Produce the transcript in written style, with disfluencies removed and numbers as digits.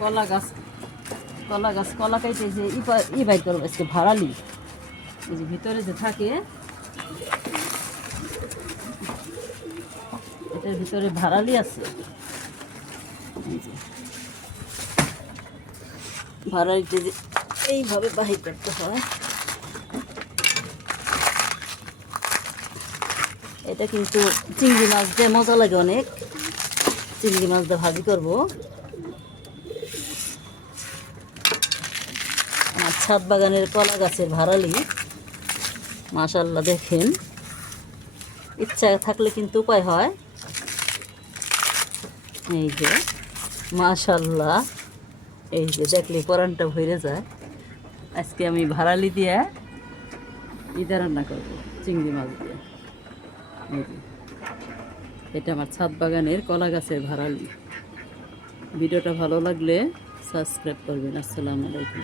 কলা গাছ, কলা খাইতে যে ই বাই করবো আজকে ভাড়ালি, এই যে ভিতরে যে থাকে এটার ভিতরে ভাড়ালি আছে। এই যে ভাড়ালিতে যে এইভাবে বাহির করতে হয়। এটা কিন্তু চিংড়ি মাছ দিয়ে মজা লাগে অনেক। চিংড়ি মাছ দিয়ে ভাজি করবো। আমার ছাদ বাগানের কলা গাছের ভাড়ালি, মাশাআল্লাহ দেখেন, ইচ্ছা থাকলে কিন্তু উপায় হয়। এই যে মাশাআল্লাহ, এই যে দেখলে পরানটা ভরে যায়। আজকে আমি ভাড়ালি দিয়ে ইদা রান্না করবো, চিংড়ি মাছ দিয়ে। এই যে এটা আমার ছাদ বাগানের কলা গাছের ভাড়ালি। ভিডিওটা ভালো লাগলে সাবস্ক্রাইব করবেন। আসসালামু আলাইকুম।